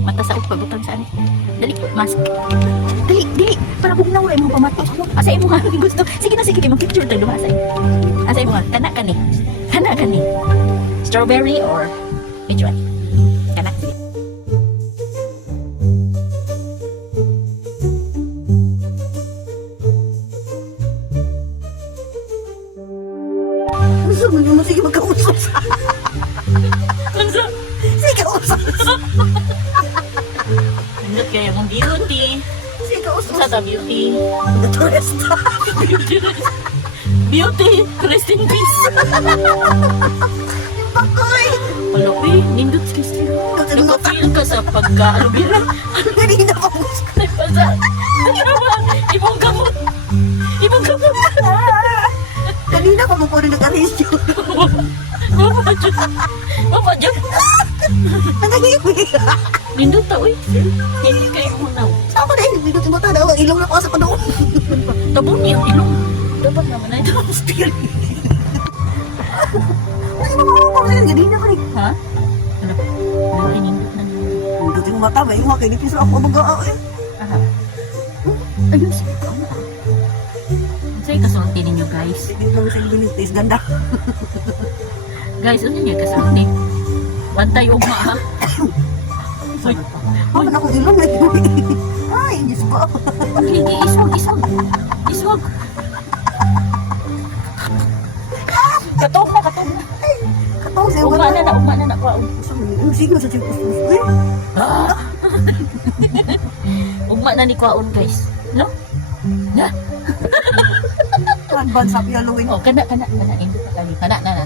mata sa pagutang sa ani. Dali, mask. Dali, dili. Para kung naway mo pamato. Asay mo nga gusto. Sige na, sige. Mag-picture tayo dumasay. Asay mo nga. Kana ka ni. Kana ka ni. Strawberry or which one? Kana. Sige. Gusto mo nyo, sige magkausap. Unsa? Sige kausap. Nindot kayo mong beauty. Sige kausap. Sa ta beauty. Naturist. Beauty. Rest in peace. Pakoy. Wala ko eh. Nindot kasi. Nakapil ka sa pagka-alubira. Kanina pa mo. Nagpasa. Ano ba? Ibong gamot. Ibong gamot. Kanina pa mo po rin nag-arrange yun. Mama dyan. Mama dyan. Nangahiwi. Nindot ta, uy. Hindi kayo munaw. Saan ko na yun? Minuto mo tada. Ilong na pa sa panoon. Tabon niya ang ilong. Dapat naman na ito ang spirit. Ano mo mo po rin? Kanina ko rin. Ha? Ano? Ano inindot na niya? Minuto mo mata. May mga kinipis ako. Mag-aaw eh. Aha. Ayun, sige ka. Sa'yo kasulti ninyo, guys. Sige lang sa ibinitis. Ganda. Guys, ano niya kasulti? Bantay ugma, ha? Uy, Bakit ako ilong na yun? Ay, Diyos ko. hindi, iswag, iswag. Iswag. Katog na, katog na. Katong sa'yo. Ugma na na, ugma na na. Wow. Ang signo sa chipos. Uy. Ah! Ugma na ni Kwaon, guys. No? Na? Advance happy Halloween. Oh, kana, kana, kana. Indot na kami. Kana, na, na.